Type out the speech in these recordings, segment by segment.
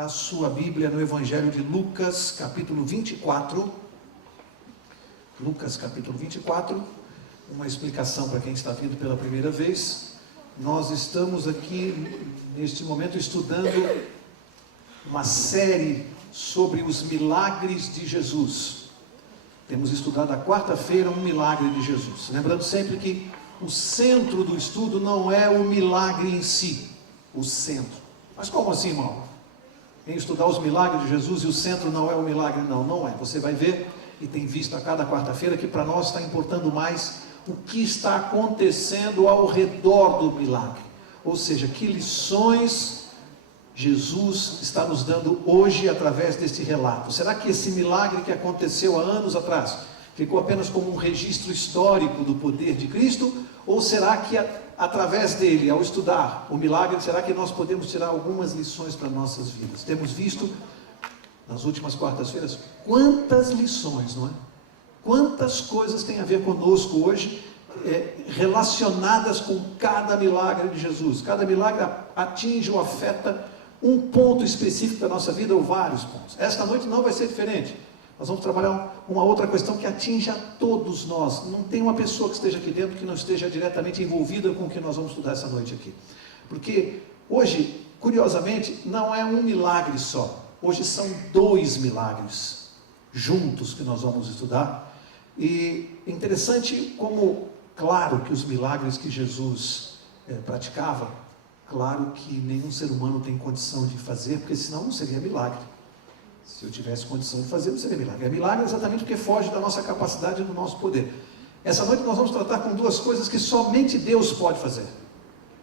a sua Bíblia no Evangelho de Lucas, capítulo 24. Lucas, capítulo 24. Uma explicação para quem está vindo pela primeira vez. Nós estamos aqui, neste momento, estudando uma série sobre os milagres de Jesus. Temos estudado a quarta-feira um milagre de Jesus. Lembrando sempre que o centro do estudo não é o milagre em si, o centro. Mas como assim, irmão? Em estudar os milagres de Jesus e o centro não é o milagre? Não, não é. Você vai ver e tem visto a cada quarta-feira que para nós está importando mais o que está acontecendo ao redor do milagre. Ou seja, que lições Jesus está nos dando hoje através deste relato. Será que esse milagre que aconteceu há anos atrás ficou apenas como um registro histórico do poder de Cristo? Ou será que através dele, ao estudar o milagre, será que nós podemos tirar algumas lições para nossas vidas? Temos visto nas últimas quartas-feiras quantas lições, não é? Quantas coisas tem a ver conosco hoje, relacionadas com cada milagre de Jesus. Cada milagre atinge ou afeta um ponto específico da nossa vida, ou vários pontos. Esta noite não vai ser diferente. Nós vamos trabalhar uma outra questão que atinge a todos nós. Não tem uma pessoa que esteja aqui dentro que não esteja diretamente envolvida com o que nós vamos estudar essa noite aqui. Porque hoje, curiosamente, não é um milagre só. Hoje são dois milagres juntos que nós vamos estudar. E é interessante como, claro que os milagres que Jesus praticava, claro que nenhum ser humano tem condição de fazer, porque senão não seria milagre. Se eu tivesse condição de fazer, não seria milagre. É milagre exatamente porque foge da nossa capacidade e do nosso poder. Essa noite nós vamos tratar com duas coisas que somente Deus pode fazer.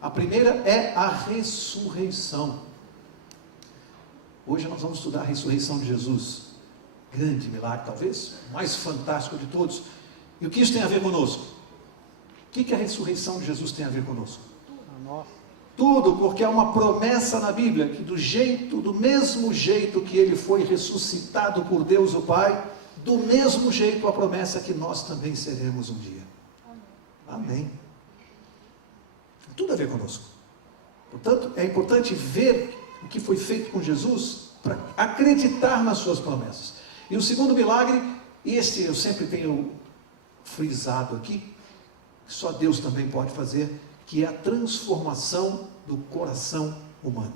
A primeira é a ressurreição. Hoje nós vamos estudar a ressurreição de Jesus. Grande milagre, talvez, o mais fantástico de todos. E o que isso tem a ver conosco? O que a ressurreição de Jesus tem a ver conosco? Tudo, porque há uma promessa na Bíblia que do mesmo jeito que ele foi ressuscitado por Deus o Pai, do mesmo jeito a promessa que nós também seremos um dia. Amém. Tudo a ver conosco. Portanto, é importante ver o que foi feito com Jesus para acreditar nas suas promessas. E o segundo milagre, este eu sempre tenho frisado aqui, que só Deus também pode fazer, que é a transformação do coração humano.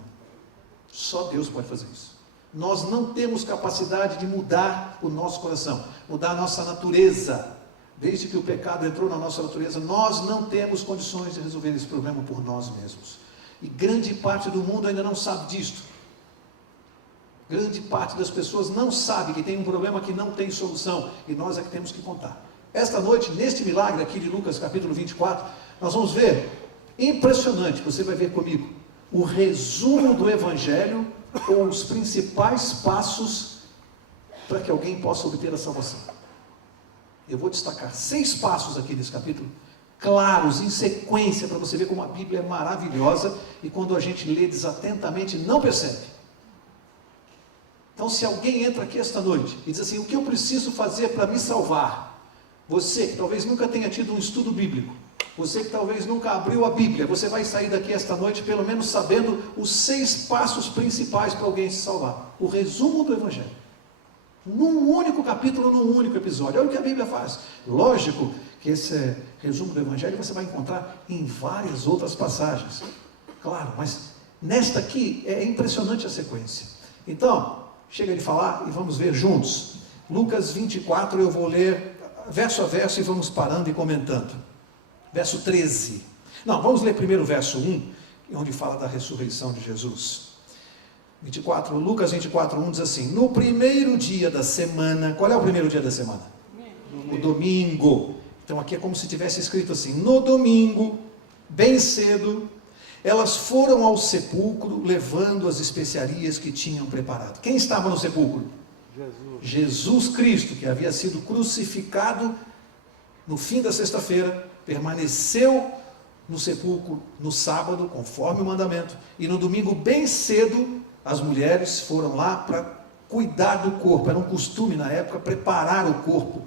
Só Deus pode fazer isso. Nós não temos capacidade de mudar o nosso coração, mudar a nossa natureza. Desde que o pecado entrou na nossa natureza, nós não temos condições de resolver esse problema por nós mesmos. E grande parte do mundo ainda não sabe disto. Grande parte das pessoas não sabe que tem um problema que não tem solução, e nós é que temos que contar. Esta noite, neste milagre aqui de Lucas capítulo 24, nós vamos ver, impressionante, você vai ver comigo, o resumo do Evangelho, ou os principais passos para que alguém possa obter a salvação. Eu vou destacar 6 passos aqui nesse capítulo, claros, em sequência, para você ver como a Bíblia é maravilhosa, e quando a gente lê desatentamente, não percebe. Então, se alguém entra aqui esta noite e diz assim, o que eu preciso fazer para me salvar? Você que talvez nunca tenha tido um estudo bíblico, você que talvez nunca abriu a Bíblia, você vai sair daqui esta noite pelo menos sabendo os 6 passos principais para alguém se salvar. O resumo do Evangelho. Num único capítulo, num único episódio. Olha o que a Bíblia faz. Lógico que esse resumo do Evangelho você vai encontrar em várias outras passagens. Claro, mas nesta aqui é impressionante a sequência. Então, chega de falar e vamos ver juntos. Lucas 24, eu vou ler verso a verso e vamos parando e comentando. Verso 13. Não, vamos ler primeiro o verso 1, onde fala da ressurreição de Jesus. Lucas 24, 1 diz assim, no primeiro dia da semana, qual é o primeiro dia da semana? O domingo. Então aqui é como se tivesse escrito assim, no domingo, bem cedo, elas foram ao sepulcro, levando as especiarias que tinham preparado. Quem estava no sepulcro? Jesus Cristo, que havia sido crucificado no fim da sexta-feira, permaneceu no sepulcro no sábado, conforme o mandamento, e no domingo bem cedo, as mulheres foram lá para cuidar do corpo. Era um costume na época preparar o corpo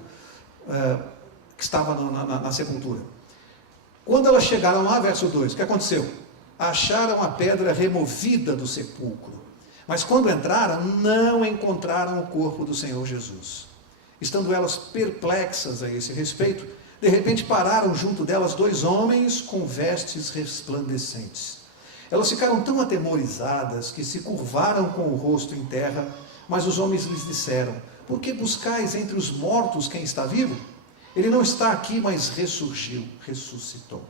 que estava na sepultura. Quando elas chegaram lá, verso 2, o que aconteceu? Acharam a pedra removida do sepulcro. Mas quando entraram, não encontraram o corpo do Senhor Jesus. Estando elas perplexas a esse respeito, de repente pararam junto delas 2 homens com vestes resplandecentes. Elas ficaram tão atemorizadas que se curvaram com o rosto em terra, mas os homens lhes disseram: por que buscais entre os mortos quem está vivo? Ele não está aqui, mas ressuscitou.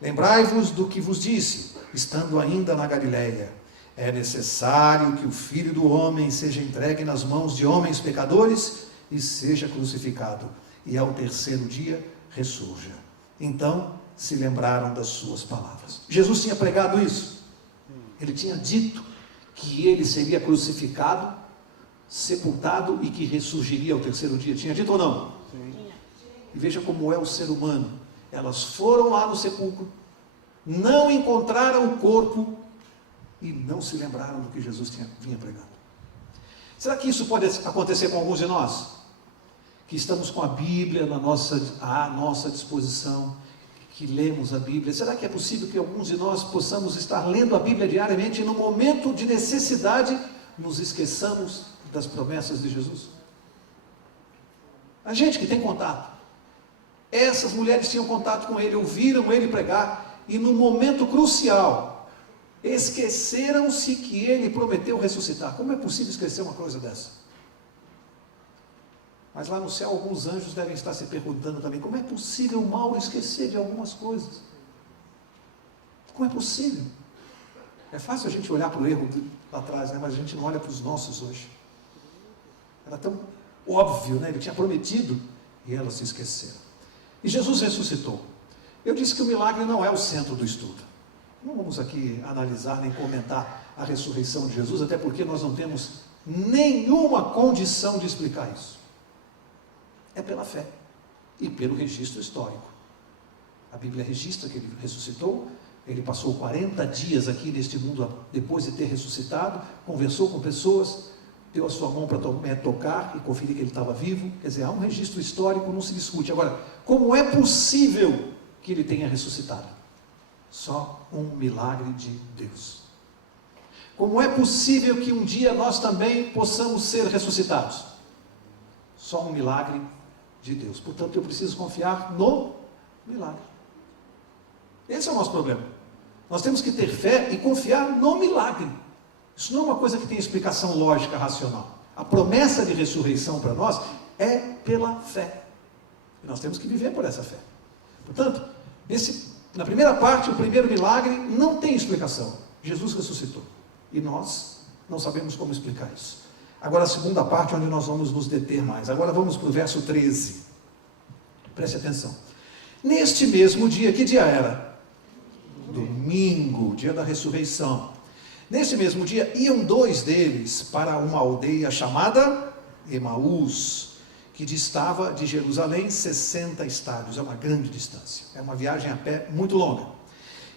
Lembrai-vos do que vos disse, estando ainda na Galiléia. É necessário que o Filho do Homem seja entregue nas mãos de homens pecadores e seja crucificado, e ao 3º dia ressurja. Então se lembraram das suas palavras. Jesus tinha pregado isso. Ele tinha dito que ele seria crucificado, sepultado e que ressurgiria ao 3º dia. Tinha dito ou não? Sim. E veja como é o ser humano. Elas foram lá no sepulcro, não encontraram o corpo e não se lembraram do que Jesus vinha pregando. Será que isso pode acontecer com alguns de nós? Que estamos com a Bíblia à nossa disposição, que lemos a Bíblia. Será que é possível que alguns de nós possamos estar lendo a Bíblia diariamente e no momento de necessidade nos esqueçamos das promessas de Jesus? A gente que tem contato. Essas mulheres tinham contato com ele, ouviram ele pregar e no momento crucial esqueceram-se que ele prometeu ressuscitar. Como é possível esquecer uma coisa dessa? Mas lá no céu alguns anjos devem estar se perguntando também: como é possível o Mauro esquecer de algumas coisas? Como é possível? É fácil a gente olhar para o erro lá atrás, né? Mas a gente não olha para os nossos hoje. Era tão óbvio, né? Ele tinha prometido e elas se esqueceram. E Jesus ressuscitou. Eu disse que o milagre não é o centro do estudo. Não vamos aqui analisar nem comentar a ressurreição de Jesus, até porque nós não temos nenhuma condição de explicar isso. É pela fé e pelo registro histórico. A Bíblia registra que ele ressuscitou, ele passou 40 dias aqui neste mundo depois de ter ressuscitado, conversou com pessoas, deu a sua mão para tocar e conferir que ele estava vivo. Quer dizer, há um registro histórico, não se discute. Agora, como é possível que ele tenha ressuscitado? Só um milagre de Deus. Como é possível que um dia nós também possamos ser ressuscitados? Só um milagre de Deus. Portanto, eu preciso confiar no milagre. Esse é o nosso problema. Nós temos que ter fé e confiar no milagre. Isso não é uma coisa que tem explicação lógica, racional. A promessa de ressurreição para nós é pela fé. E nós temos que viver por essa fé. Portanto, na primeira parte, o primeiro milagre não tem explicação. Jesus ressuscitou. E nós não sabemos como explicar isso. Agora a segunda parte, onde nós vamos nos deter mais. Agora vamos para o verso 13. Preste atenção. Neste mesmo dia, que dia era? Domingo, dia da ressurreição. Nesse mesmo dia, iam 2 deles para uma aldeia chamada Emaús, que distava de Jerusalém 60 estádios. É uma grande distância. É uma viagem a pé muito longa.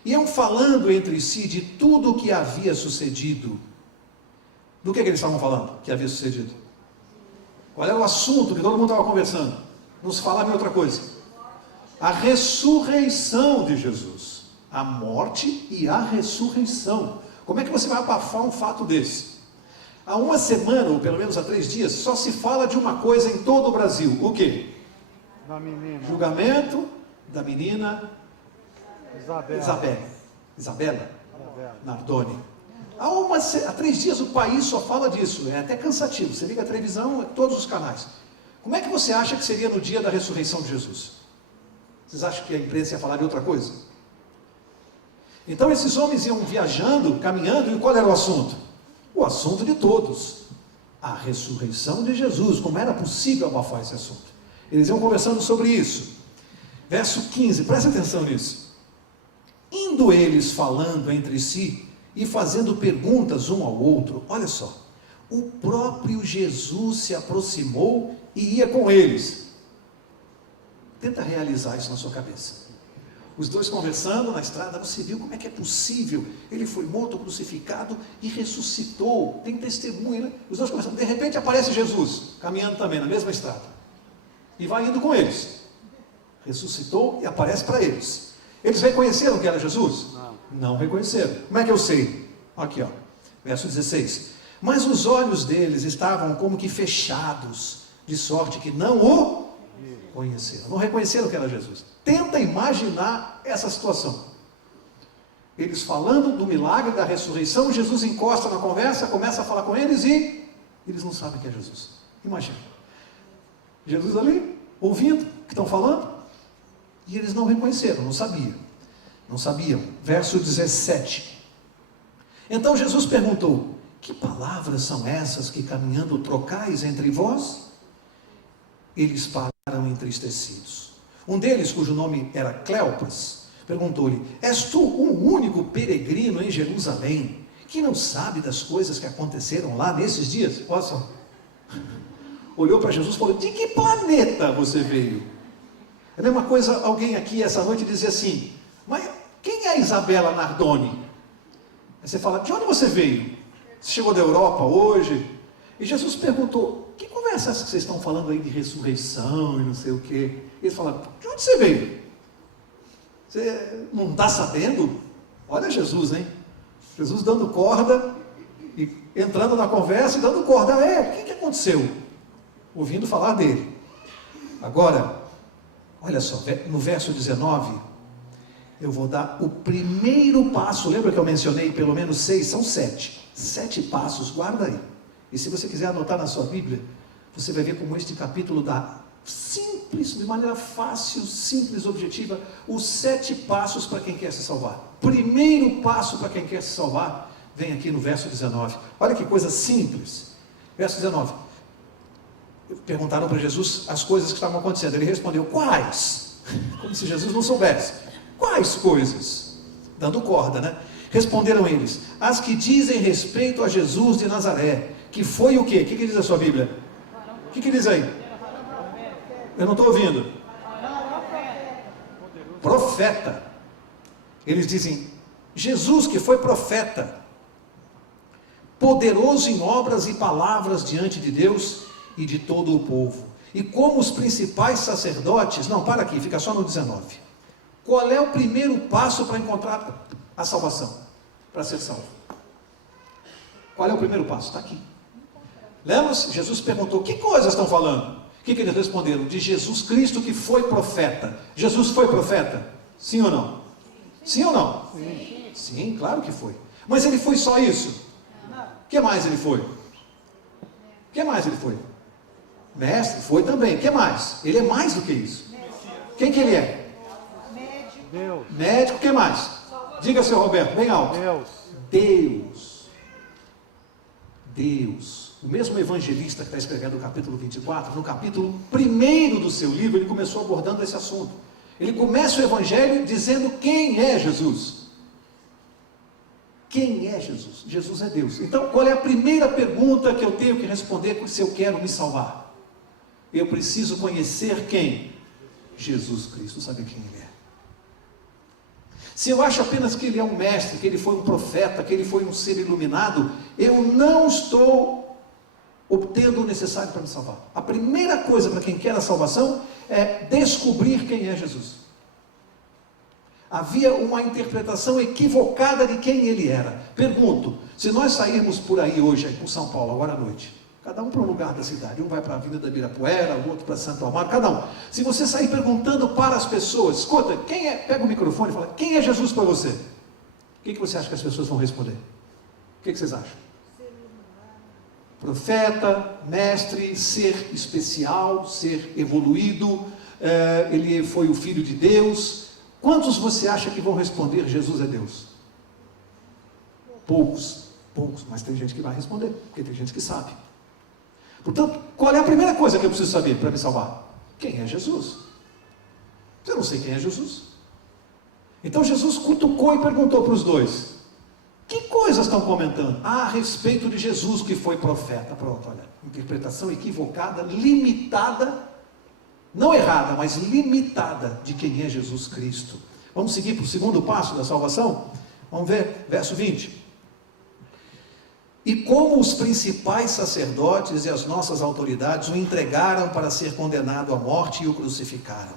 Iam falando entre si de tudo o que havia sucedido. Do que eles estavam falando que havia sucedido? Qual era o assunto que todo mundo estava conversando? Não se falava em outra coisa. A ressurreição de Jesus. A morte e a ressurreição. Como é que você vai abafar um fato desse? Há uma semana, ou pelo menos há 3 dias, só se fala de uma coisa em todo o Brasil. O quê? Da menina. Julgamento da menina Isabela Nardoni. Há 3 dias o país só fala disso. É até cansativo. Você liga a televisão, todos os canais. Como é que você acha que seria no dia da ressurreição de Jesus? Vocês acham que a imprensa ia falar de outra coisa? Então esses homens iam viajando, caminhando, e qual era o assunto? O assunto de todos. A ressurreição de Jesus. Como era possível abafar esse assunto? Eles iam conversando sobre isso. Verso 15, presta atenção nisso. Indo eles falando entre si e fazendo perguntas um ao outro, olha só, o próprio Jesus se aproximou e ia com eles. Tenta realizar isso na sua cabeça. Os 2 conversando na estrada, você viu como é que é possível? Ele foi morto, crucificado e ressuscitou. Tem testemunho, né? Os 2 conversando, de repente aparece Jesus, caminhando também na mesma estrada. E vai indo com eles. Ressuscitou e aparece para eles. Eles reconheceram que era Jesus? Não reconheceram. Como é que eu sei? Aqui, ó. Verso 16. Mas os olhos deles estavam como que fechados, de sorte que não o conheceram. Não reconheceram que era Jesus. Tenta imaginar essa situação. Eles falando do milagre da ressurreição, Jesus encosta na conversa, começa a falar com eles e eles não sabem que é Jesus. Imagina. Jesus ali, ouvindo o que estão falando, e eles não reconheceram, não sabiam. Não sabiam. Verso 17. Então Jesus perguntou: que palavras são essas que caminhando trocais entre vós? Eles pararam entristecidos. Um deles, cujo nome era Cleopas, perguntou-lhe: és tu um único peregrino em Jerusalém, que não sabe das coisas que aconteceram lá nesses dias? Posso? Olhou para Jesus e falou: de que planeta você veio? É a mesma coisa alguém aqui essa noite dizer assim: mas quem é a Isabela Nardoni? Aí você fala: de onde você veio? Você chegou da Europa hoje? E Jesus perguntou: que conversa é essa que vocês estão falando aí de ressurreição e não sei o quê? Eles falaram: de onde você veio? Você não está sabendo? Olha Jesus, hein? Jesus dando corda, e entrando na conversa e dando corda. O que aconteceu? Ouvindo falar dele. Agora, olha só, no verso 19, eu vou dar o primeiro passo. Lembra que eu mencionei pelo menos 6? São 7. 7 passos, guarda aí. E se você quiser anotar na sua Bíblia, você vai ver como este capítulo dá simples, de maneira fácil, simples, objetiva, os 7 passos para quem quer se salvar. Primeiro passo para quem quer se salvar, vem aqui no verso 19. Olha que coisa simples. Verso 19. Perguntaram para Jesus as coisas que estavam acontecendo. Ele respondeu: quais? Como se Jesus não soubesse. Quais coisas? Dando corda, né? Responderam eles: as que dizem respeito a Jesus de Nazaré, que foi o quê? O que diz a sua Bíblia? O que diz aí? Eu não estou ouvindo. Profeta. Eles dizem: Jesus que foi profeta, poderoso em obras e palavras diante de Deus e de todo o povo. E como os principais sacerdotes... Não, para aqui, fica só no 19. Qual é o primeiro passo para encontrar a salvação? Para ser salvo. Qual é o primeiro passo? Está aqui. Lembra? Jesus perguntou: que coisas estão falando? O que eles responderam? De Jesus Cristo que foi profeta. Jesus foi profeta? Sim ou não? Sim ou não? Sim. Sim, claro que foi. Mas ele foi só isso? O que mais ele foi? O que mais ele foi? Mestre, foi também. O que mais? Ele é mais do que isso. Quem que ele é? Deus. Médico, o que mais? Diga, seu Roberto, bem alto. Deus. O mesmo evangelista que está escrevendo o capítulo 24, no capítulo 1 do seu livro, ele começou abordando esse assunto. Ele começa o evangelho dizendo quem é Jesus. Quem é Jesus? Jesus é Deus. Então, qual é a primeira pergunta que eu tenho que responder se eu quero me salvar? Eu preciso conhecer quem? Jesus Cristo, saber quem Ele é. Se eu acho apenas que Ele é um mestre, que Ele foi um profeta, que Ele foi um ser iluminado, eu não estou obtendo o necessário para me salvar. A primeira coisa para quem quer a salvação é descobrir quem é Jesus. Havia uma interpretação equivocada de quem Ele era. Pergunto: se nós sairmos por aí hoje, por São Paulo, agora à noite, cada um para um lugar da cidade, um vai para a Avenida da Ibirapuera, o outro para Santo Amaro, cada um. Se você sair perguntando para as pessoas: escuta, quem é? Pega o microfone e fala: quem é Jesus para você? O que você acha que as pessoas vão responder? O que vocês acham? Profeta, mestre, ser especial, ser evoluído, ele foi o Filho de Deus. Quantos você acha que vão responder Jesus é Deus? Poucos, mas tem gente que vai responder, porque tem gente que sabe. Portanto, qual é a primeira coisa que eu preciso saber para me salvar? Quem é Jesus? Eu não sei quem é Jesus. Então Jesus cutucou e perguntou para os dois: que coisas estão comentando? A respeito de Jesus que foi profeta. Pronto, olha, interpretação equivocada, limitada, não errada, mas limitada de quem é Jesus Cristo. Vamos seguir para o segundo passo da salvação? Vamos ver, verso 20. E como os principais sacerdotes e as nossas autoridades o entregaram para ser condenado à morte e o crucificaram.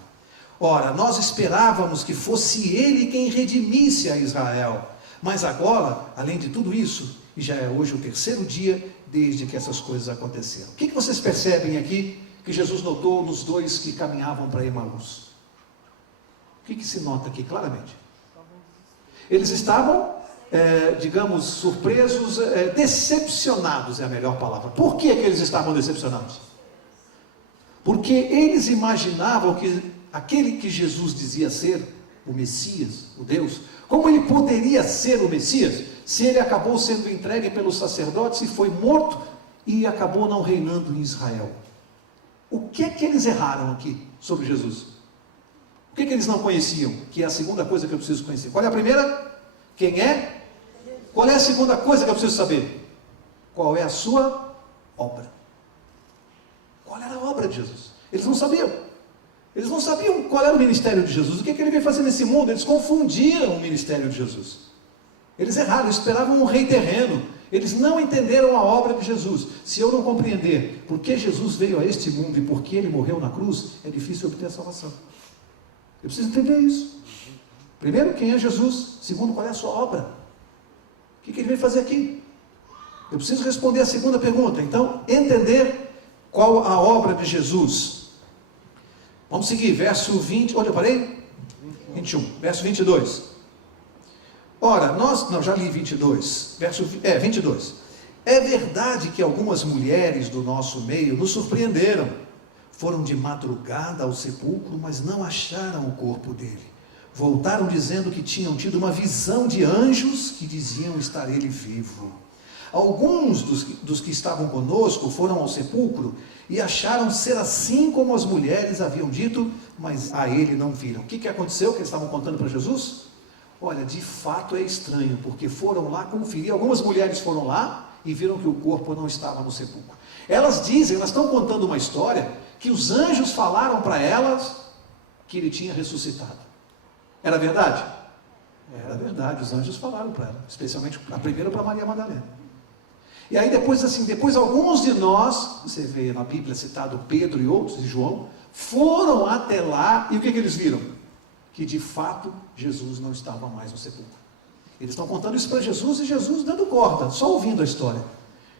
Ora, nós esperávamos que fosse ele quem redimisse a Israel. Mas agora, além de tudo isso, E já é hoje o terceiro dia desde que essas coisas aconteceram. O que vocês percebem aqui que Jesus notou nos dois que caminhavam para Emaús? O que se nota aqui claramente? Eles estavam, digamos, surpresos, decepcionados é a melhor palavra. Por que eles estavam decepcionados? Porque eles imaginavam que aquele que Jesus dizia ser o Messias, o Deus, como ele poderia ser o Messias, se ele acabou sendo entregue pelos sacerdotes e foi morto e acabou não reinando em Israel? O que é que eles erraram aqui sobre Jesus? O que é que eles não conheciam? Que é a segunda coisa que eu preciso conhecer. Qual é a primeira? Quem é? Qual é a segunda coisa que eu preciso saber? Qual é a sua obra? Qual era a obra de Jesus? Eles não sabiam. Eles não sabiam qual era o ministério de Jesus. O que ele veio fazer nesse mundo? Eles confundiram o ministério de Jesus. Eles erraram, eles esperavam um rei terreno. Eles não entenderam a obra de Jesus. Se eu não compreender por que Jesus veio a este mundo e por que ele morreu na cruz, é difícil obter a salvação. Eu preciso entender isso. Primeiro, quem é Jesus? Segundo, qual é a sua obra? O que ele veio fazer aqui? Eu preciso responder a segunda pergunta. Então, entender qual a obra de Jesus. Vamos seguir, verso 20, onde eu parei? 21, verso 22. Ora, já li 22, 22. É verdade que algumas mulheres do nosso meio nos surpreenderam. Foram de madrugada ao sepulcro, mas não acharam o corpo dele. Voltaram dizendo que tinham tido uma visão de anjos que diziam estar ele vivo. Alguns dos que estavam conosco foram ao sepulcro e acharam ser assim como as mulheres haviam dito, mas a ele não viram. O que aconteceu que eles estavam contando para Jesus? Olha, de fato é estranho, porque foram lá conferir, algumas mulheres foram lá e viram que o corpo não estava no sepulcro. Elas estão contando uma história que os anjos falaram para elas que ele tinha ressuscitado. Era verdade? Era verdade, os anjos falaram para ela, especialmente a primeira para Maria Madalena. E aí depois alguns de nós, você vê na Bíblia citado Pedro e outros, e João, foram até lá, e o que eles viram? Que de fato Jesus não estava mais no sepulcro. Eles estão contando isso para Jesus, e Jesus dando corda, só ouvindo a história.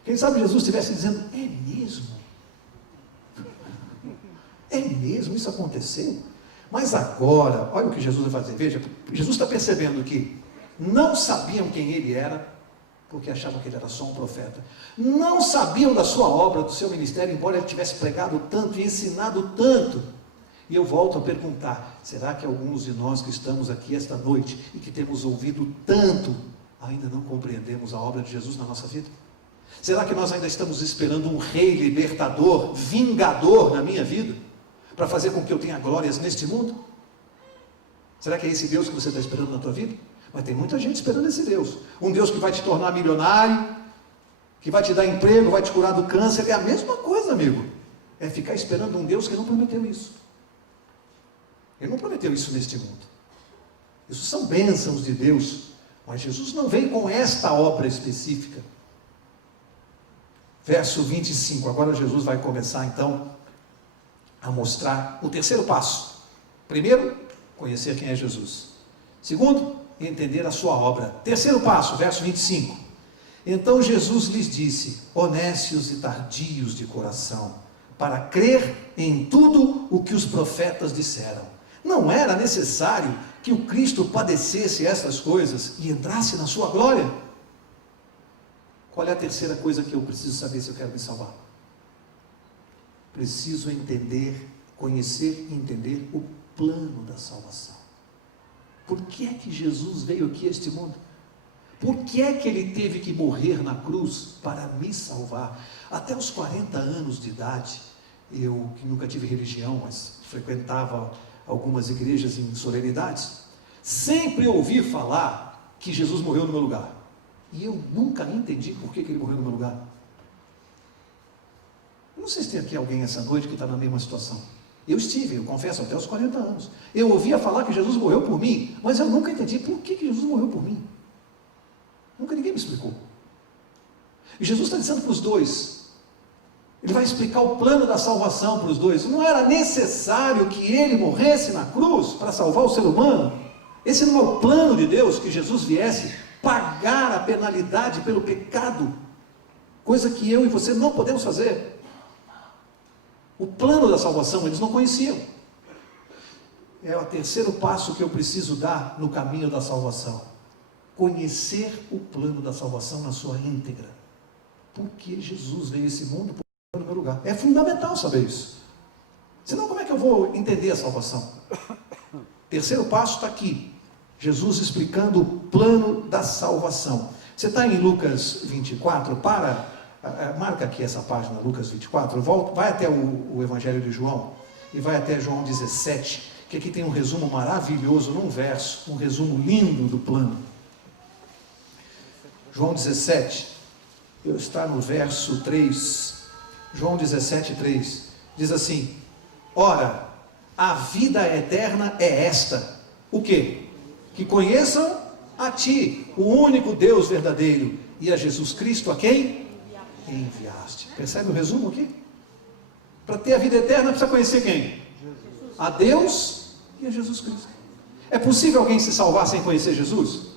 Quem sabe Jesus estivesse dizendo, é mesmo? É mesmo? Isso aconteceu? Mas agora, olha o que Jesus vai fazer. Veja, Jesus está percebendo que não sabiam quem ele era, porque achavam que ele era só um profeta. Não sabiam da sua obra, do seu ministério, embora ele tivesse pregado tanto e ensinado tanto. E eu volto a perguntar, será que alguns de nós que estamos aqui esta noite e que temos ouvido tanto, ainda não compreendemos a obra de Jesus na nossa vida? Será que nós ainda estamos esperando um rei libertador, vingador na minha vida, para fazer com que eu tenha glórias neste mundo? Será que é esse Deus que você está esperando na tua vida? Mas tem muita gente esperando esse Deus. Um Deus que vai te tornar milionário, que vai te dar emprego, vai te curar do câncer. É a mesma coisa, amigo. É ficar esperando um Deus que não prometeu isso. Ele não prometeu isso neste mundo. Isso são bênçãos de Deus. Mas Jesus não veio com esta obra específica. Verso 25. Agora Jesus vai começar então a mostrar o terceiro passo. Primeiro, conhecer quem é Jesus. Segundo, entender a sua obra. Terceiro passo, verso 25. Então Jesus lhes disse, honestos e tardios de coração, para crer em tudo o que os profetas disseram. Não era necessário que o Cristo padecesse essas coisas e entrasse na sua glória? Qual é a terceira coisa que eu preciso saber se eu quero me salvar? Preciso entender, conhecer e entender o plano da salvação. Por que é que Jesus veio aqui a este mundo? Por que é que ele teve que morrer na cruz para me salvar? Até os 40 anos de idade, eu que nunca tive religião, mas frequentava algumas igrejas em solenidades, sempre ouvi falar que Jesus morreu no meu lugar. E eu nunca entendi por que ele morreu no meu lugar. Eu não sei se tem aqui alguém essa noite que está na mesma situação. Eu confesso, até os 40 anos. Eu ouvia falar que Jesus morreu por mim, mas eu nunca entendi por que Jesus morreu por mim. Nunca ninguém me explicou. E Jesus está dizendo para os dois, ele vai explicar o plano da salvação para os dois. Não era necessário que ele morresse na cruz para salvar o ser humano? Esse não é o plano de Deus, que Jesus viesse pagar a penalidade pelo pecado, coisa que eu e você não podemos fazer. O plano da salvação eles não conheciam. É o terceiro passo que eu preciso dar no caminho da salvação: conhecer o plano da salvação na sua íntegra. Porque Jesus veio a esse mundo no meu lugar. É fundamental saber isso. Senão, como é que eu vou entender a salvação? Terceiro passo está aqui. Jesus explicando o plano da salvação. Você está em Lucas 24? Marca aqui essa página, Lucas 24. Vai até o Evangelho de João e vai até João 17, que aqui tem um resumo maravilhoso num verso, um resumo lindo do plano. João 17, está no verso 3. João 17, 3, diz assim: ora, a vida eterna é esta. O quê? Que conheçam a ti, o único Deus verdadeiro, e a Jesus Cristo, a quem enviaste. Percebe o resumo aqui? Para ter a vida eterna precisa conhecer quem? A Deus e a Jesus Cristo. É possível alguém se salvar sem conhecer Jesus?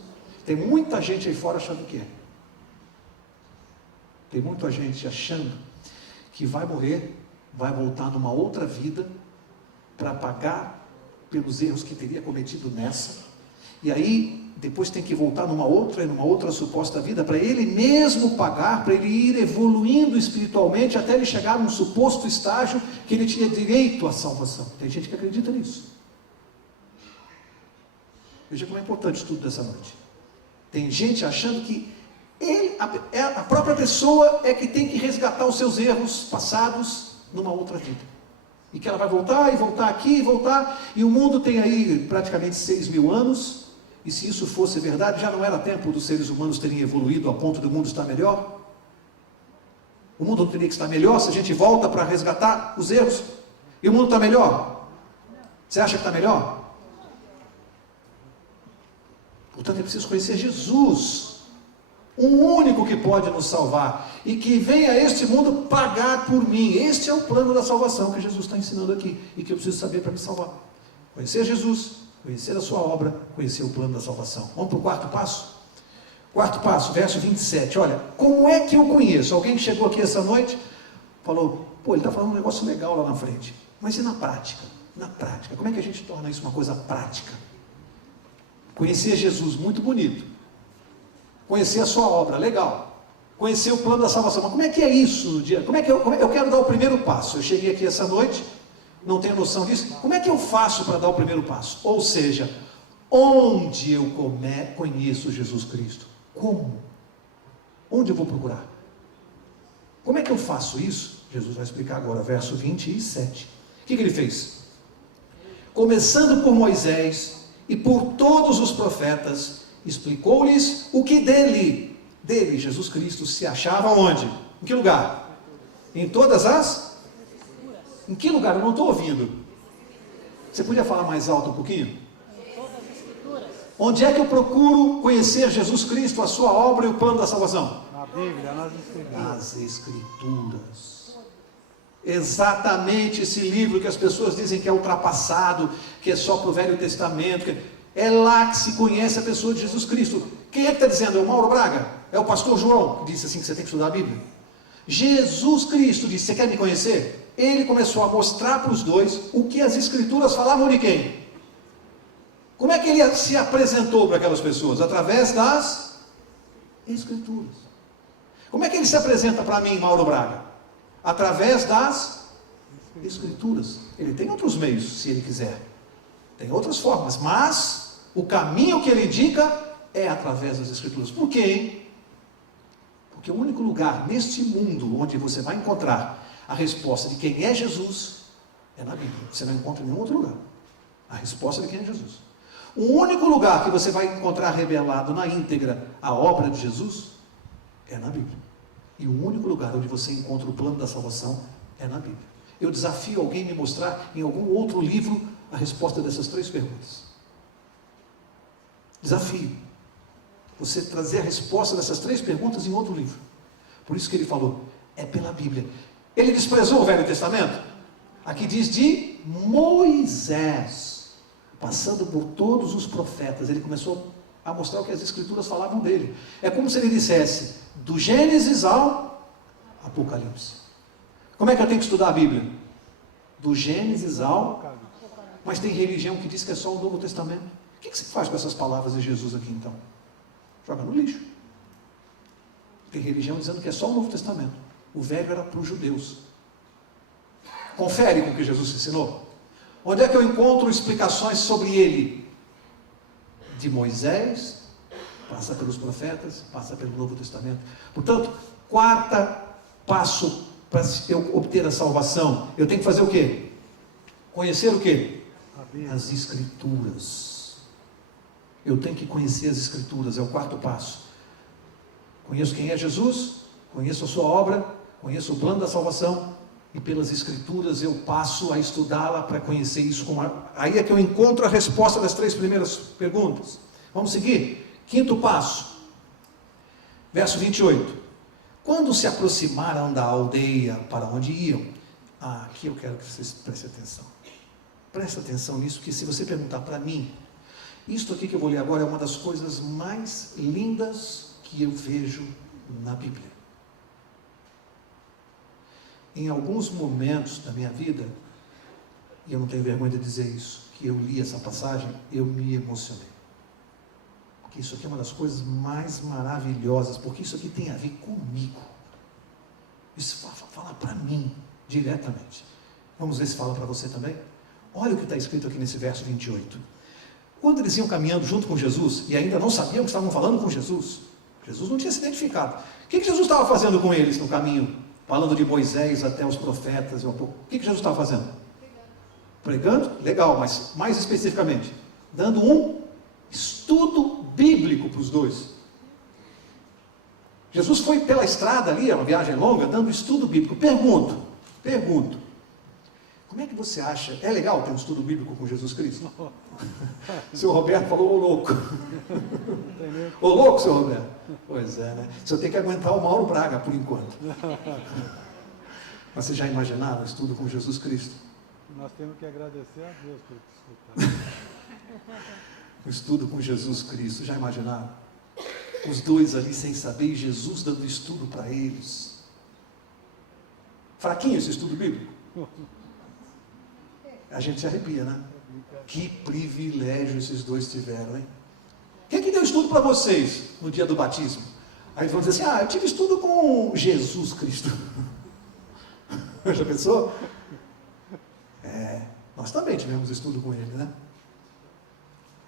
Tem muita gente aí fora achando que é. Tem muita gente achando que vai morrer, vai voltar numa outra vida para pagar pelos erros que teria cometido nessa. E aí, depois tem que voltar numa outra suposta vida, para ele mesmo pagar, para ele ir evoluindo espiritualmente, até ele chegar num suposto estágio que ele tinha direito à salvação. Tem gente que acredita nisso. Veja como é importante tudo dessa noite. Tem gente achando que a própria pessoa é que tem que resgatar os seus erros passados numa outra vida. E que ela vai voltar e voltar aqui e voltar, e o mundo tem aí praticamente 6.000 anos, e se isso fosse verdade, já não era tempo dos seres humanos terem evoluído a ponto do mundo estar melhor? O mundo não teria que estar melhor se a gente volta para resgatar os erros? E o mundo está melhor? Você acha que está melhor? Portanto, é preciso conhecer Jesus, o único que pode nos salvar, e que vem a este mundo pagar por mim. Este é o plano da salvação que Jesus está ensinando aqui, e que eu preciso saber para me salvar. Conhecer Jesus, conhecer a sua obra, conhecer o plano da salvação. Vamos para o quarto passo? Quarto passo, verso 27. Olha, como é que eu conheço? Alguém que chegou aqui essa noite, falou, pô, ele está falando um negócio legal lá na frente. Mas e na prática? Na prática, como é que a gente torna isso uma coisa prática? Conhecer Jesus, muito bonito. Conhecer a sua obra, legal. Conhecer o plano da salvação. Mas como é que é isso? Como é que eu quero dar o primeiro passo? Eu cheguei aqui essa noite, não tenho noção disso. Como é que eu faço para dar o primeiro passo? Ou seja, onde eu conheço Jesus Cristo? Como? Onde eu vou procurar? Como é que eu faço isso? Jesus vai explicar agora, verso 27. O que ele fez? Começando por Moisés e por todos os profetas, explicou-lhes o que dele, Jesus Cristo, se achava onde? Em que lugar? Em todas as? Em que lugar? Eu não estou ouvindo. Você podia falar mais alto um pouquinho? Em todas as escrituras. Onde é que eu procuro conhecer Jesus Cristo, a sua obra e o plano da salvação? Na Bíblia, nas Escrituras. Nas Escrituras. Exatamente esse livro que as pessoas dizem que é ultrapassado, que é só para o Velho Testamento. É lá que se conhece a pessoa de Jesus Cristo. Quem é que está dizendo? É o Mauro Braga? É o pastor João que disse assim que você tem que estudar a Bíblia? Jesus Cristo disse, você quer me conhecer? Ele começou a mostrar para os dois o que as Escrituras falavam de quem? Como é que ele se apresentou para aquelas pessoas? Através das Escrituras. Como é que ele se apresenta para mim, Mauro Braga? Através das Escrituras. Ele tem outros meios, se ele quiser. Tem outras formas, mas o caminho que ele indica é através das Escrituras. Por quê, hein? Porque o único lugar neste mundo onde você vai encontrar a resposta de quem é Jesus é na Bíblia. Você não encontra em nenhum outro lugar a resposta de quem é Jesus. O único lugar que você vai encontrar revelado na íntegra a obra de Jesus é na Bíblia. E o único lugar onde você encontra o plano da salvação é na Bíblia. Eu desafio alguém a me mostrar em algum outro livro a resposta dessas três perguntas. Desafio. Você trazer a resposta dessas três perguntas em outro livro. Por isso que ele falou, é pela Bíblia. Ele desprezou o Velho Testamento? Aqui diz de Moisés, passando por todos os profetas. Ele começou a mostrar o que as Escrituras falavam dele. É como se ele dissesse, do Gênesis ao Apocalipse. Como é que eu tenho que estudar a Bíblia? Do Gênesis ao... Mas tem religião que diz que é só o Novo Testamento. O que você faz com essas palavras de Jesus aqui então? Joga no lixo. Tem religião dizendo que é só o Novo Testamento. O velho era para os judeus. Confere com o que Jesus ensinou. Onde é que eu encontro explicações sobre ele? De Moisés, passa pelos profetas, passa pelo Novo Testamento. Portanto, quarto passo para eu obter a salvação, eu tenho que fazer o quê? Conhecer o quê? As Escrituras. Eu tenho que conhecer as Escrituras, é o quarto passo. Conheço quem é Jesus, conheço a sua obra, conheço o plano da salvação, e pelas Escrituras eu passo a estudá-la para conhecer isso. Aí é que eu encontro a resposta das 3 primeiras perguntas. Vamos seguir? Quinto passo, verso 28. Quando se aproximaram da aldeia para onde iam, aqui eu quero que vocês prestem atenção. Presta atenção nisso, que se você perguntar para mim, isto aqui que eu vou ler agora é uma das coisas mais lindas que eu vejo na Bíblia. Em alguns momentos da minha vida, e eu não tenho vergonha de dizer isso, que eu li essa passagem, eu me emocionei. Porque isso aqui é uma das coisas mais maravilhosas, porque isso aqui tem a ver comigo. Isso fala para mim, diretamente. Vamos ver se fala para você também? Olha o que está escrito aqui nesse verso 28. Quando eles iam caminhando junto com Jesus, e ainda não sabiam que estavam falando com Jesus, Jesus não tinha se identificado. O que Jesus estava fazendo com eles no caminho? Falando de Moisés até os profetas. O que Jesus estava fazendo? Pregando? Legal, mas mais especificamente, dando um estudo bíblico para os dois. Jesus foi pela estrada ali, é uma viagem longa, dando estudo bíblico. Pergunto, como é que você acha? É legal ter um estudo bíblico com Jesus Cristo? O senhor Roberto falou, ô louco. Ô louco, senhor Roberto? Pois é, né? O senhor tem que aguentar o Mauro Braga, por enquanto. Mas vocês já imaginaram o estudo com Jesus Cristo? Nós temos que agradecer a Deus por escutar. O estudo com Jesus Cristo, já imaginaram? Os dois ali sem saber, e Jesus dando estudo para eles. Fraquinho esse estudo bíblico? A gente se arrepia, né? Que privilégio esses dois tiveram, hein? Quem é que deu estudo para vocês no dia do batismo? Aí eles vão dizer assim, eu tive estudo com Jesus Cristo. Já pensou? Nós também tivemos estudo com ele, né?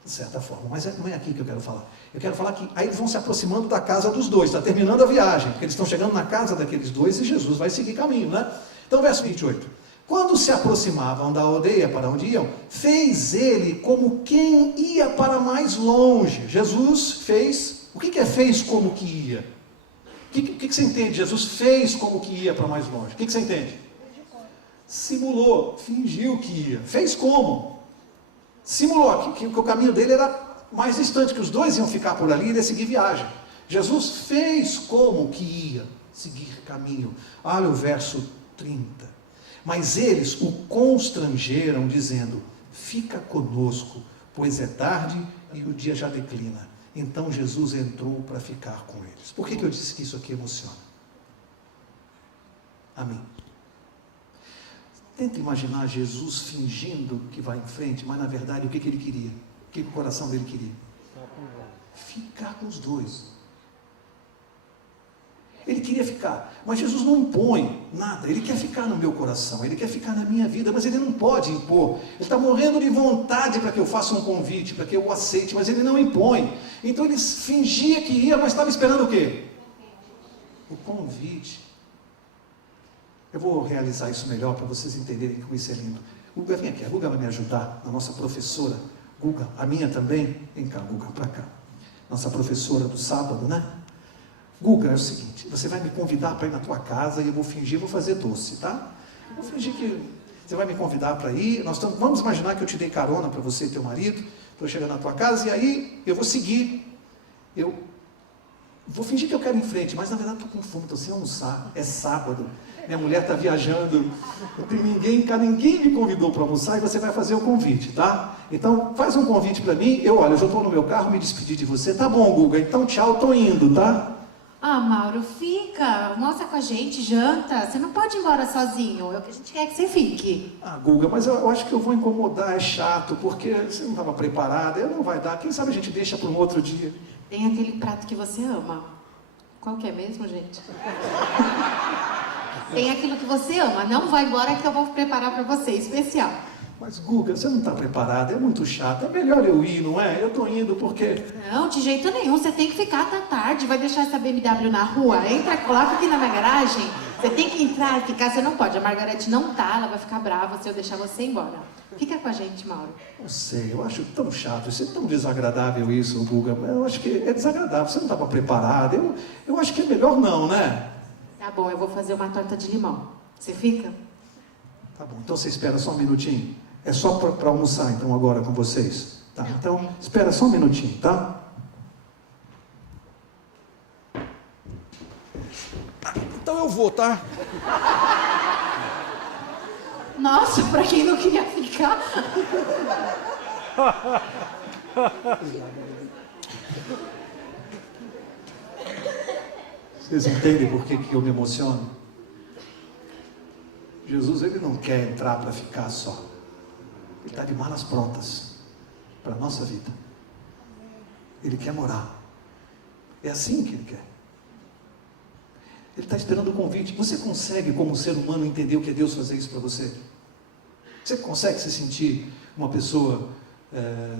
De certa forma, mas não é aqui que eu quero falar. Eu quero falar que aí eles vão se aproximando da casa dos dois, está terminando a viagem, porque eles estão chegando na casa daqueles dois e Jesus vai seguir caminho, né? Então, verso 28. Quando se aproximavam da aldeia para onde iam, fez ele como quem ia para mais longe. Jesus fez, o que é fez como que ia? O que você entende? Jesus fez como que ia para mais longe. O que você entende? Simulou, fingiu que ia. Fez como? Simulou que o caminho dele era mais distante, que os dois iam ficar por ali e ele ia seguir viagem. Jesus fez como que ia seguir caminho. Olha o verso 30. Mas eles o constrangeram, dizendo, fica conosco, pois é tarde e o dia já declina. Então Jesus entrou para ficar com eles. Por que eu disse que isso aqui emociona? Amém. Tenta imaginar Jesus fingindo que vai em frente, mas na verdade o que ele queria? O que o coração dele queria? Ficar com os dois. Ele queria ficar, mas Jesus não impõe nada, ele quer ficar no meu coração, ele quer ficar na minha vida, mas ele não pode impor. Ele está morrendo de vontade para que eu faça um convite, para que eu o aceite, mas ele não impõe. Então ele fingia que ia, mas estava esperando o quê? O convite. Eu vou realizar isso melhor para vocês entenderem como isso é lindo. Guga, vem aqui, a Guga vai me ajudar, a nossa professora. Guga, a minha também. Vem cá, Guga, para cá. Nossa professora do sábado, né? Guga, é o seguinte, você vai me convidar para ir na tua casa e eu vou fingir, vou fazer doce, tá? Eu vou fingir que você vai me convidar para ir, vamos imaginar que eu te dei carona para você e teu marido, para eu chegar na tua casa e aí eu vou seguir, eu vou fingir que eu quero ir em frente, mas na verdade estou com fome, estou sem almoçar, é sábado, Minha mulher está viajando, não tem ninguém me convidou para almoçar e você vai fazer o convite, tá? Então, faz um convite para mim, olha, eu já estou no meu carro, me despedi de você. Tá bom, Guga, então tchau, estou indo, tá? Ah, Mauro, fica. Almoça com a gente, janta. Você não pode ir embora sozinho. É o que a gente quer que você fique. Ah, Guga, mas eu acho que eu vou incomodar, é chato, porque você não estava preparada, não vai dar. Quem sabe a gente deixa para um outro dia. Tem aquele prato que você ama. Qual que é mesmo, gente? Tem aquilo que você ama. Não vai embora que eu vou preparar para você, especial. Mas, Guga, você não está preparada, é muito chato. É melhor eu ir, não é? Eu estou indo porque... Não, de jeito nenhum. Você tem que ficar até tarde. Vai deixar essa BMW na rua? Entra, coloca aqui na minha garagem. Você tem que entrar e ficar. Você não pode. A Margarete não tá. Ela vai ficar brava se eu deixar você ir embora. Fica com a gente, Mauro. Não sei, eu acho tão chato, isso é tão desagradável isso, Guga. Eu acho que é desagradável, você não estava preparada. Eu acho que é melhor não, né? Tá bom, eu vou fazer uma torta de limão. Você fica? Tá bom, então você espera só um minutinho. É só para almoçar, então, agora com vocês. Tá? Então, espera só um minutinho, tá? Então eu vou, tá? Nossa, pra quem não queria ficar. Vocês entendem por que eu me emociono? Jesus, ele não quer entrar para ficar só. Ele está de malas prontas para a nossa vida. Ele quer morar. É assim que ele quer. Ele está esperando o convite. Você consegue, como ser humano, entender o que é Deus fazer isso para você? Você consegue se sentir uma pessoa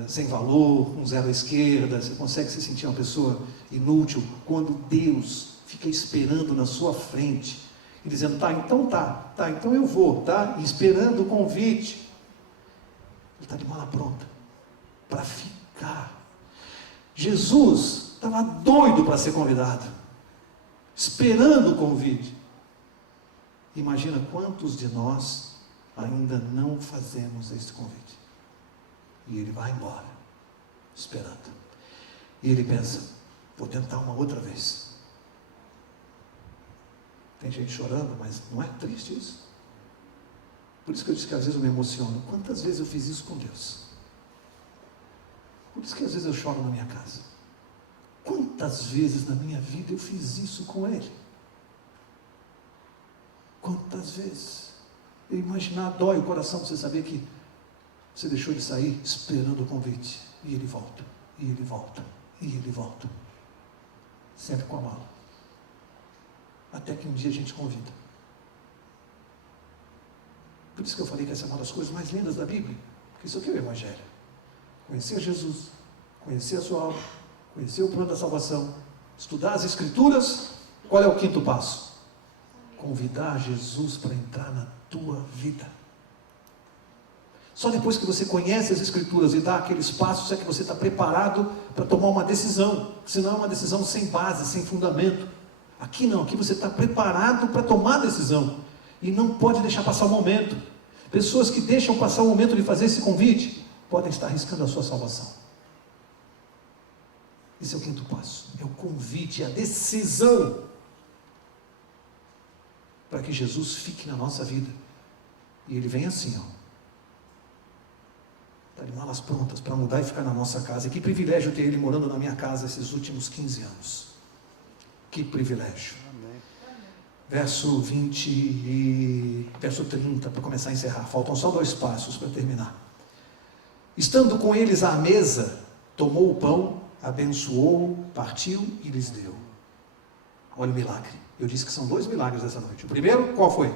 sem valor, um zero à esquerda? Você consegue se sentir uma pessoa inútil quando Deus fica esperando na sua frente e dizendo, então eu vou, tá? E esperando o convite. Ele está de mala pronta para ficar. Jesus estava doido para ser convidado, esperando o convite. Imagina quantos de nós ainda não fazemos esse convite. E ele vai embora, esperando. E ele pensa, vou tentar uma outra vez. Tem gente chorando, mas não é triste isso? Por isso que eu disse que às vezes eu me emociono. Quantas vezes eu fiz isso com Deus? Por isso que às vezes eu choro na minha casa. Quantas vezes na minha vida eu fiz isso com Ele? Quantas vezes? Eu imaginar, dói o coração você saber que você deixou de sair esperando o convite. E Ele volta, e Ele volta, e Ele volta. Sempre com a mala. Até que um dia a gente convida. Por isso que eu falei que essa é uma das coisas mais lindas da Bíblia. Porque isso aqui é o Evangelho. Conhecer Jesus, conhecer a sua alma, conhecer o plano da salvação, estudar as Escrituras. Qual é o quinto passo? Convidar Jesus para entrar na tua vida. Só depois que você conhece as Escrituras e dá aqueles passos é que você está preparado para tomar uma decisão. Senão é uma decisão sem base, sem fundamento. Aqui não, aqui você está preparado para tomar a decisão. E não pode deixar passar o momento. Pessoas que deixam passar o momento de fazer esse convite podem estar arriscando a sua salvação. Esse é o quinto passo. É o convite, a decisão para que Jesus fique na nossa vida. E Ele vem assim, ó. Está de malas prontas para mudar e ficar na nossa casa. E que privilégio ter Ele morando na minha casa esses últimos 15 anos. Que privilégio. Amém. Verso 20 e verso 30, para começar a encerrar. Faltam só 2 passos para terminar. Estando com eles à mesa, tomou o pão, abençoou, partiu e lhes deu. Olha o milagre. Eu disse que são 2 milagres essa noite. O primeiro, qual foi?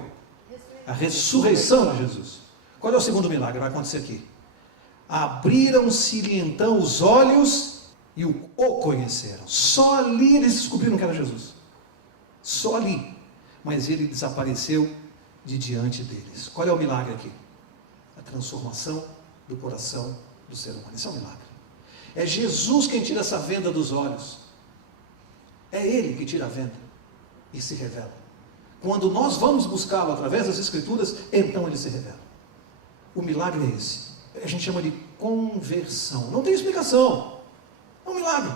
A ressurreição de Jesus. Qual é o segundo milagre que vai acontecer aqui? Abriram-se-lhe então os olhos e o conheceram. Só ali eles descobriram que era Jesus. Só ali. Mas ele desapareceu de diante deles. Qual é o milagre aqui? A transformação do coração do ser humano. Esse é um milagre. É Jesus quem tira essa venda dos olhos. É Ele que tira a venda e se revela. Quando nós vamos buscá-lo através das Escrituras, então Ele se revela. O milagre é esse. A gente chama de conversão. Não tem explicação. É um milagre.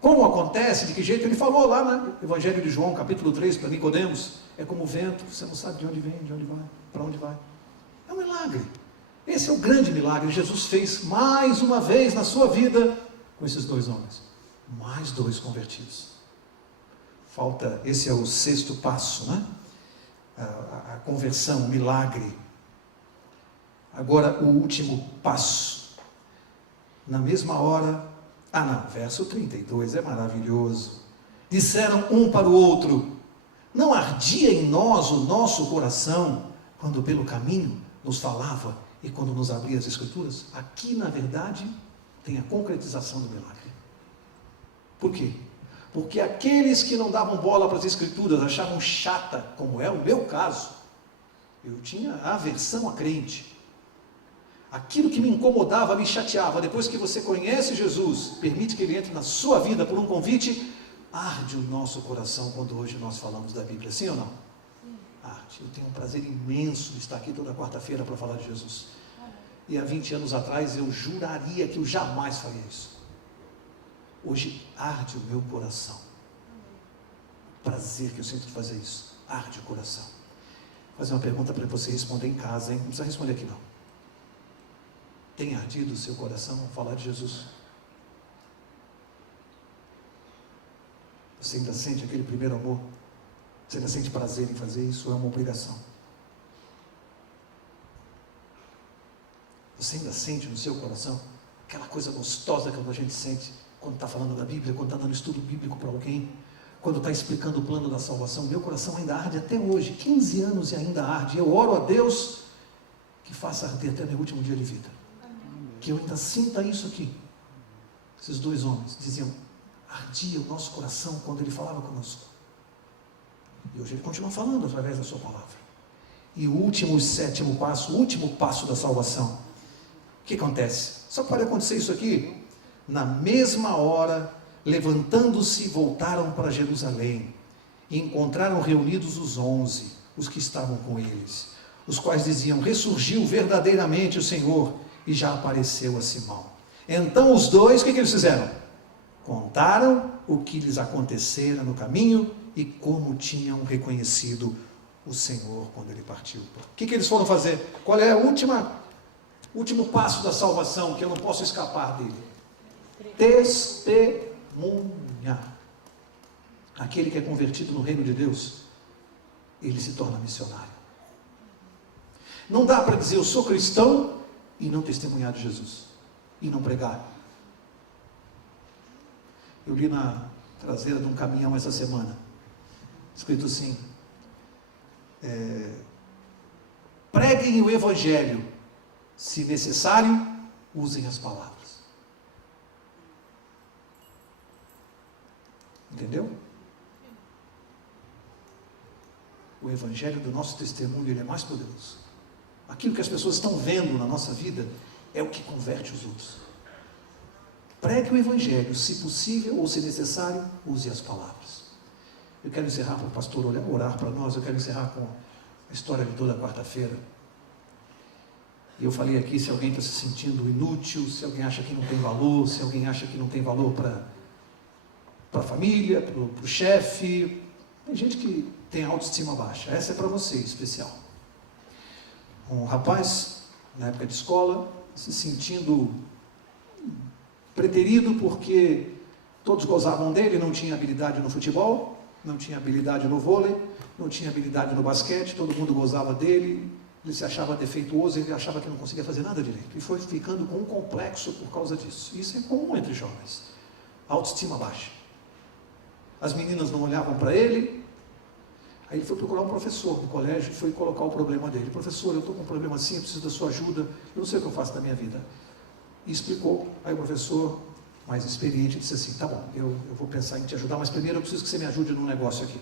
Como acontece, de que jeito? Ele falou lá no Evangelho de João, capítulo 3, para Nicodemos, é como o vento, você não sabe de onde vem, de onde vai, para onde vai. É um milagre. Esse é o grande milagre. Jesus fez mais uma vez na sua vida com esses dois homens. Mais dois convertidos. Falta, esse é o sexto passo, né? A conversão, o milagre. Agora o último passo. Na mesma hora, verso 32 é maravilhoso. Disseram um para o outro: não ardia em nós o nosso coração quando pelo caminho nos falava e quando nos abria as Escrituras? Aqui, na verdade, tem a concretização do milagre. Por quê? Porque aqueles que não davam bola para as Escrituras, achavam chata, como é o meu caso. Eu tinha aversão a crente. Aquilo que me incomodava, me chateava. Depois que você conhece Jesus, permite que Ele entre na sua vida por um convite, arde o nosso coração quando hoje nós falamos da Bíblia, sim ou não? Arde. Eu tenho um prazer imenso de estar aqui toda quarta-feira para falar de Jesus. E há 20 anos atrás eu juraria que eu jamais faria isso. Hoje arde o meu coração. O prazer que eu sinto de fazer isso. Arde o coração. Vou fazer uma pergunta para você responder em casa, hein? Não precisa responder aqui não. Tem ardido o seu coração ao falar de Jesus? Você ainda sente aquele primeiro amor? Você ainda sente prazer em fazer isso ou é uma obrigação? Você ainda sente no seu coração aquela coisa gostosa que a gente sente quando está falando da Bíblia, quando está dando estudo bíblico para alguém, quando está explicando o plano da salvação? Meu coração ainda arde até hoje, 15 anos e ainda arde. Eu oro a Deus que faça arder até meu último dia de vida. Que eu ainda sinta isso aqui. Esses dois homens diziam, ardia o nosso coração quando ele falava conosco. E hoje ele continua falando através da sua palavra. E o último, sétimo passo, o último passo da salvação. O que acontece? Só pode acontecer isso aqui. Na mesma hora, levantando-se, voltaram para Jerusalém. E encontraram reunidos os 11, os que estavam com eles. Os quais diziam, ressurgiu verdadeiramente o Senhor e já apareceu a Simão. Então os dois, o que eles fizeram? Contaram o que lhes acontecera no caminho e como tinham reconhecido o Senhor quando ele partiu. O que eles foram fazer? Qual é o último passo da salvação que eu não posso escapar dele? Testemunhar. Aquele que é convertido no reino de Deus, ele se torna missionário. Não dá para dizer eu sou cristão e não testemunhar de Jesus, e não pregar. Eu li na traseira de um caminhão essa semana, escrito assim, preguem o Evangelho, se necessário, usem as palavras. Entendeu? O Evangelho do nosso testemunho, ele é mais poderoso. Aquilo que as pessoas estão vendo na nossa vida é o que converte os outros. Pregue o Evangelho, se possível ou se necessário, use as palavras. Eu quero encerrar para o pastor orar para nós, eu quero encerrar com a história de toda quarta-feira. E eu falei aqui, se alguém está se sentindo inútil, se alguém acha que não tem valor, se alguém acha que não tem valor para a família, para o chefe, tem gente que tem autoestima baixa. Essa é para você, especial. Um rapaz, na época de escola, se sentindo preterido porque todos gozavam dele, não tinha habilidade no futebol, não tinha habilidade no vôlei, não tinha habilidade no basquete, todo mundo gozava dele, ele se achava defeituoso, ele achava que não conseguia fazer nada direito, e foi ficando com um complexo por causa disso. Isso é comum entre jovens, autoestima baixa. As meninas não olhavam para ele. Aí ele foi procurar um professor do colégio e foi colocar o problema dele. Professor, eu estou com um problema assim, eu preciso da sua ajuda, eu não sei o que eu faço da minha vida. E explicou. Aí o professor, mais experiente, disse assim, tá bom, eu vou pensar em te ajudar, mas primeiro eu preciso que você me ajude num negócio aqui.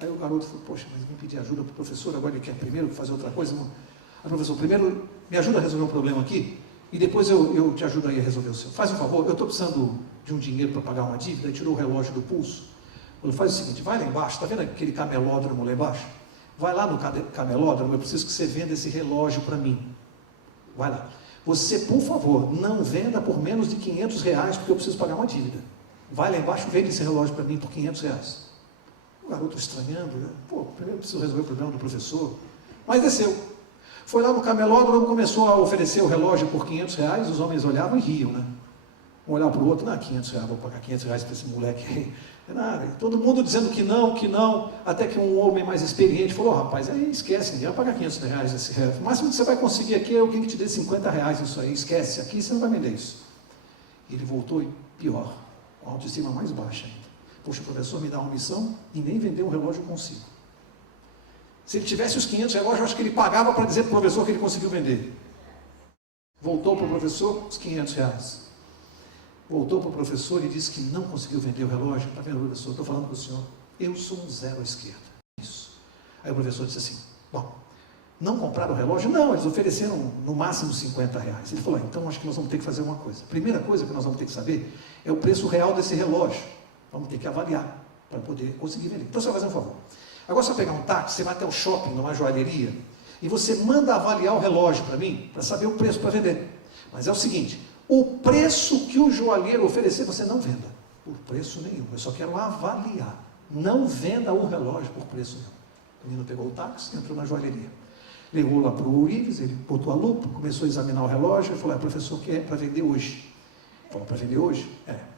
Aí o garoto falou, poxa, mas vim pedir ajuda para o professor, agora ele quer primeiro fazer outra coisa? Não. Aí o professor, primeiro me ajuda a resolver um problema aqui, e depois eu te ajudo aí a resolver o seu. Faz um favor, eu estou precisando de um dinheiro para pagar uma dívida, e tirou o relógio do pulso. Ele faz o seguinte, vai lá embaixo, está vendo aquele camelódromo lá embaixo? Vai lá no camelódromo, eu preciso que você venda esse relógio para mim. Vai lá. Você, por favor, não venda por menos de R$500, porque eu preciso pagar uma dívida. vai lá embaixo, vende esse relógio para mim por R$500. O garoto estranhando, né? Pô, primeiro eu preciso resolver o problema do professor. Mas desceu. Foi lá no camelódromo, começou a oferecer o relógio por R$500, os homens olhavam e riam, né? Um olhava para o outro, não, R$500, vou pagar R$500 para esse moleque aí. Nada. Todo mundo dizendo que não, até que um homem mais experiente falou, rapaz, aí esquece, ninguém vai pagar R$500 esse relógio. O máximo que você vai conseguir aqui é alguém que te dê R$50 isso aí, esquece, aqui você não vai vender isso. Ele voltou e pior, com a autoestima mais baixa ainda. Poxa, o professor me dá uma missão e nem vendeu um relógio consigo. Se ele tivesse os R$500, eu acho que ele pagava para dizer para o professor que ele conseguiu vender. Voltou para o professor, os R$500. Voltou para o professor e disse que não conseguiu vender o relógio. Está vendo, professor? Estou falando para o senhor. Eu sou um zero à esquerda. Isso. Aí o professor disse assim, bom, não compraram o relógio? Não, eles ofereceram no máximo R$50. Ele falou, então acho que nós vamos ter que fazer uma coisa. A primeira coisa que nós vamos ter que saber é o preço real desse relógio. Vamos ter que avaliar para poder conseguir vender. Então você vai fazer um favor. Agora você vai pegar um táxi, você vai até o shopping, numa joalheria, e você manda avaliar o relógio para mim, para saber o preço para vender. Mas é o seguinte, o preço que o joalheiro oferecer, você não venda. Por preço nenhum. Eu só quero avaliar. Não venda o relógio por preço nenhum. O menino pegou o táxi, entrou na joalheria. Levou lá para o Urives, ele botou a lupa, começou a examinar o relógio, e falou, professor, que é para vender hoje? Falou, para vender hoje? É.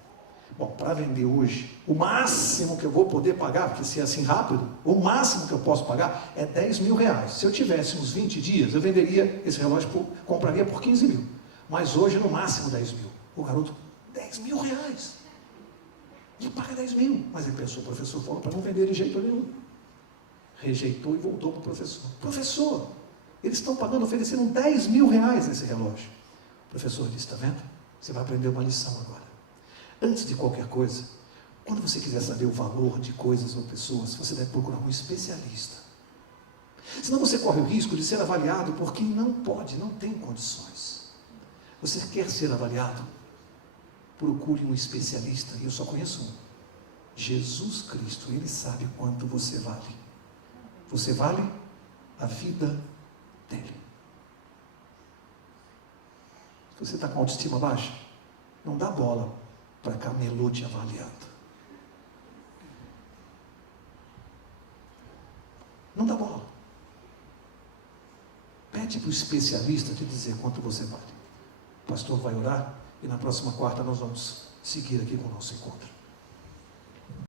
Bom, para vender hoje, o máximo que eu vou poder pagar, porque se é assim rápido, o máximo que eu posso pagar é R$10.000. Se eu tivesse uns 20 dias, eu venderia esse relógio, compraria por 15 mil. Mas hoje, no máximo, 10 mil. O garoto, R$10.000. Ele paga 10 mil. Mas ele pensou, o professor falou para não vender de jeito nenhum. Rejeitou e voltou para o professor. Professor, eles estão pagando, oferecendo R$10.000 nesse relógio. O professor disse, está vendo? Você vai aprender uma lição agora. Antes de qualquer coisa, quando você quiser saber o valor de coisas ou pessoas, você deve procurar um especialista. Senão você corre o risco de ser avaliado por quem não pode, não tem condições. Você quer ser avaliado? Procure um especialista, e eu só conheço um. Jesus Cristo, Ele sabe quanto você vale. Você vale a vida dele. Se você está com a autoestima baixa, não dá bola para camelô te avaliando. Não dá bola. Pede para o especialista te dizer quanto você vale. O pastor vai orar e na próxima quarta nós vamos seguir aqui com o nosso encontro.